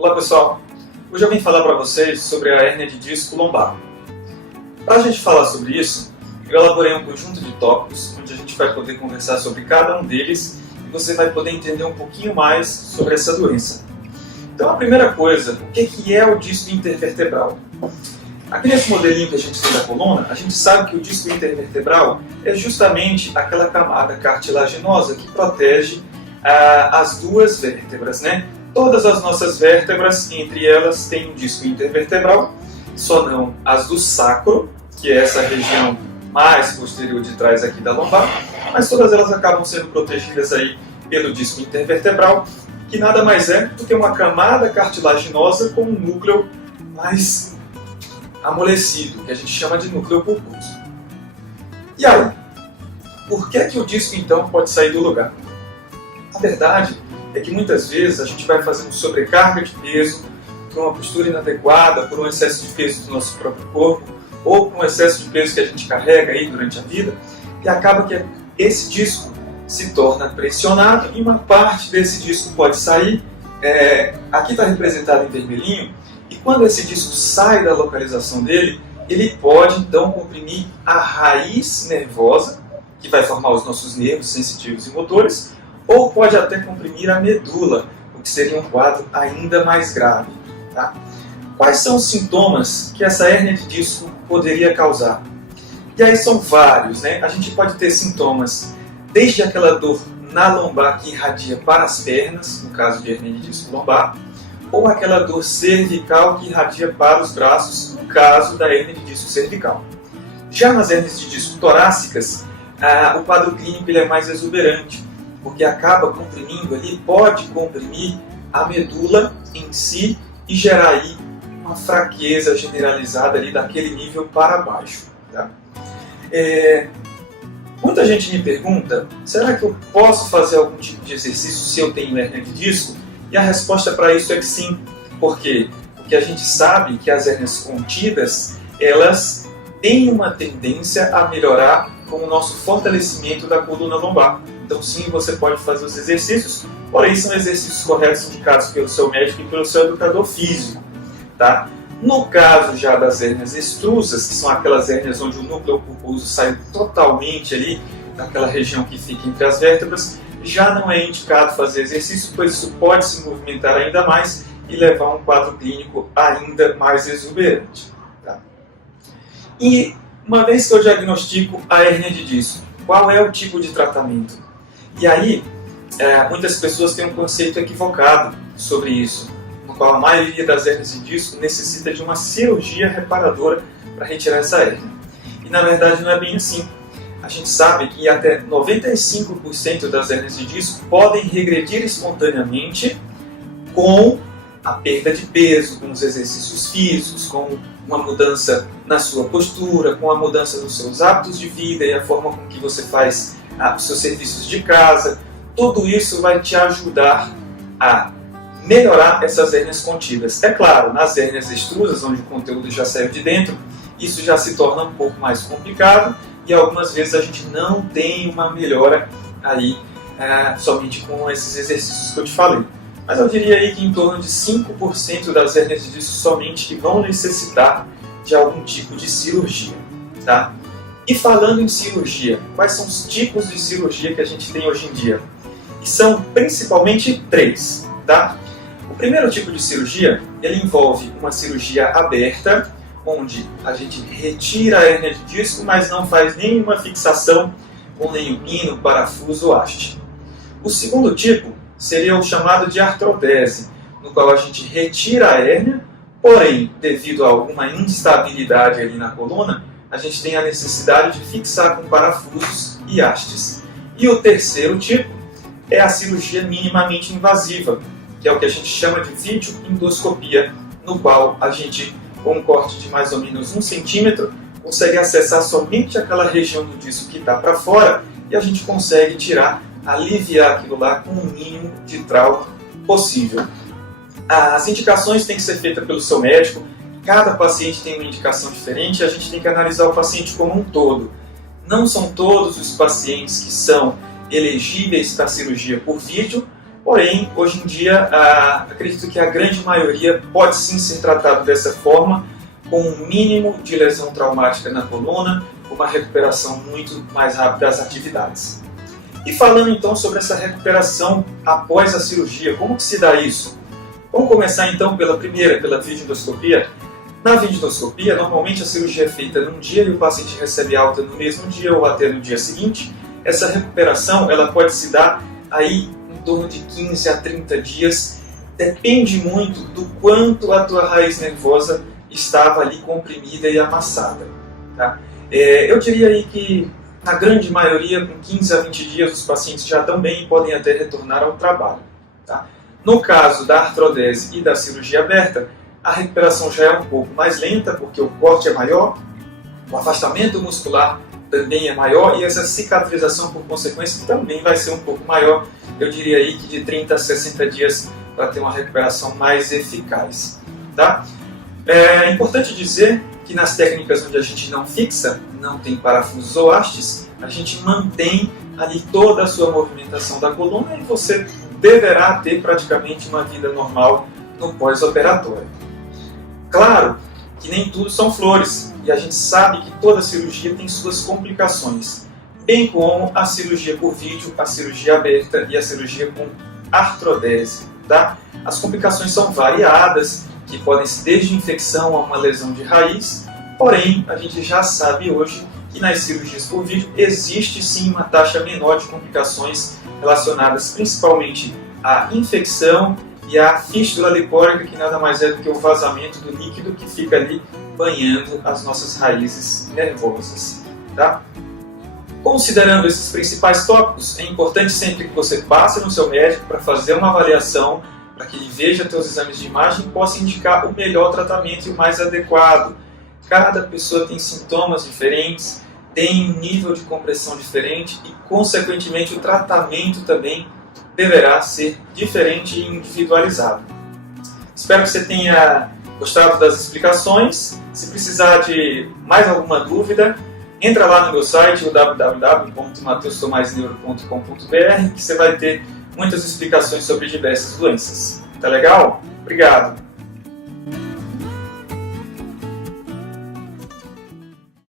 Olá pessoal, hoje eu vim falar para vocês sobre a hérnia de disco lombar. Para a gente falar sobre isso, eu elaborei um conjunto de tópicos onde a gente vai poder conversar sobre cada um deles e você vai poder entender um pouquinho mais sobre essa doença. Então a primeira coisa, o que é o disco intervertebral? Aqui nesse modelinho que a gente tem da coluna, a gente sabe que o disco intervertebral é justamente aquela camada cartilaginosa que protege as duas vértebras, né? Todas as nossas vértebras, entre elas, tem um disco intervertebral, só não as do sacro, que é essa região mais posterior de trás aqui da lombar, mas todas elas acabam sendo protegidas aí pelo disco intervertebral, que nada mais é do que uma camada cartilaginosa com um núcleo mais amolecido, que a gente chama de núcleo pulposo. E aí, por que o disco então pode sair do lugar? A verdade é que muitas vezes a gente vai fazendo sobrecarga de peso por uma postura inadequada, por um excesso de peso do nosso próprio corpo, ou por um excesso de peso que a gente carrega aí durante a vida, e acaba que esse disco se torna pressionado e uma parte desse disco pode sair. Aqui está representado em vermelhinho, e quando esse disco sai da localização dele, ele pode então comprimir a raiz nervosa, que vai formar os nossos nervos sensitivos e motores, ou pode até comprimir a medula, o que seria um quadro ainda mais grave. Tá? Quais são os sintomas que essa hérnia de disco poderia causar? E aí são vários, né? A gente pode ter sintomas desde aquela dor na lombar que irradia para as pernas, no caso de hérnia de disco lombar, ou aquela dor cervical que irradia para os braços, no caso da hérnia de disco cervical. Já nas hérnias de disco torácicas, o quadro clínico ele é mais exuberante, porque acaba comprimindo ali, pode comprimir a medula em si e gerar aí uma fraqueza generalizada ali daquele nível para baixo. Tá? Muita gente me pergunta, será que eu posso fazer algum tipo de exercício se eu tenho hérnia de disco? E a resposta para isso é que sim. Por quê? Porque a gente sabe que as hérnias contidas, elas têm uma tendência a melhorar com o nosso fortalecimento da coluna lombar. Então sim, você pode fazer os exercícios, porém são exercícios corretos indicados pelo seu médico e pelo seu educador físico. Tá? No caso já das hérnias extrusas, que são aquelas hérnias onde o núcleo pulposo sai totalmente ali, daquela região que fica entre as vértebras, já não é indicado fazer exercício, pois isso pode se movimentar ainda mais e levar a um quadro clínico ainda mais exuberante. Tá? E uma vez que eu diagnostico a hérnia de disco, qual é o tipo de tratamento? E aí, muitas pessoas têm um conceito equivocado sobre isso, no qual a maioria das hérnias de disco necessita de uma cirurgia reparadora para retirar essa hérnia. E na verdade não é bem assim. A gente sabe que até 95% das hérnias de disco podem regredir espontaneamente com a perda de peso, com os exercícios físicos, com uma mudança na sua postura, com a mudança nos seus hábitos de vida e a forma com que você faz os seus serviços de casa. Tudo isso vai te ajudar a melhorar essas hérnias contidas. É claro, nas hérnias extrusas, onde o conteúdo já saiu de dentro, isso já se torna um pouco mais complicado e algumas vezes a gente não tem uma melhora aí somente com esses exercícios que eu te falei. Mas eu diria aí que em torno de 5% das hérnias de disco somente que vão necessitar de algum tipo de cirurgia. Tá? E falando em cirurgia, quais são os tipos de cirurgia que a gente tem hoje em dia? E são principalmente 3. Tá? O primeiro tipo de cirurgia, ele envolve uma cirurgia aberta, onde a gente retira a hérnia de disco, mas não faz nenhuma fixação com nenhum pino, parafuso ou haste. O segundo tipo seria o chamado de artrodese, no qual a gente retira a hérnia, porém, devido a alguma instabilidade ali na coluna, a gente tem a necessidade de fixar com parafusos e hastes. E o terceiro tipo é a cirurgia minimamente invasiva, que é o que a gente chama de videoendoscopia, no qual a gente, com um corte de mais ou menos 1 centímetro, consegue acessar somente aquela região do disco que está para fora e a gente consegue tirar, aliviar aquilo lá com o mínimo de trauma possível. As indicações têm que ser feitas pelo seu médico, cada paciente tem uma indicação diferente e a gente tem que analisar o paciente como um todo. Não são todos os pacientes que são elegíveis para cirurgia por vídeo, Porém, hoje em dia, acredito que a grande maioria pode sim ser tratado dessa forma, com um mínimo de lesão traumática na coluna, com uma recuperação muito mais rápida das atividades. E falando então sobre essa recuperação após a cirurgia, como que se dá isso? Vamos começar então pela videoendoscopia. Na videoendoscopia, normalmente a cirurgia é feita num dia e o paciente recebe alta no mesmo dia ou até no dia seguinte. Essa recuperação ela pode se dar aí em torno de 15 a 30 dias, depende muito do quanto a tua raiz nervosa estava ali comprimida e amassada. Tá? Eu diria aí que na grande maioria, com 15 a 20 dias, os pacientes já estão bem e podem até retornar ao trabalho. Tá? No caso da artrodese e da cirurgia aberta, a recuperação já é um pouco mais lenta, porque o corte é maior, o afastamento muscular também é maior e essa cicatrização, por consequência, também vai ser um pouco maior. Eu diria aí que de 30 a 60 dias para ter uma recuperação mais eficaz. Tá? É importante dizer que nas técnicas onde a gente não fixa, não tem parafusos ou hastes, a gente mantém ali toda a sua movimentação da coluna e você deverá ter praticamente uma vida normal no pós-operatório. Claro que nem tudo são flores e a gente sabe que toda cirurgia tem suas complicações, bem como a cirurgia por vídeo, a cirurgia aberta e a cirurgia com artrodese. Tá? As complicações são variadas, que podem ser desde infecção a uma lesão de raiz, porém a gente já sabe hoje que nas cirurgias por vídeo existe sim uma taxa menor de complicações relacionadas principalmente à infecção e à fístula lipórica, que nada mais é do que o vazamento do líquido que fica ali banhando as nossas raízes nervosas. Tá? Considerando esses principais tópicos, é importante sempre que você passe no seu médico para fazer uma avaliação, para que ele veja seus exames de imagem e possa indicar o melhor tratamento e o mais adequado. Cada pessoa tem sintomas diferentes, tem um nível de compressão diferente e, consequentemente, o tratamento também deverá ser diferente e individualizado. Espero que você tenha gostado das explicações. Se precisar de mais alguma dúvida, entra lá no meu site, www.mateustomazneuro.com.br, que você vai ter muitas explicações sobre diversas doenças. Tá legal? Obrigado!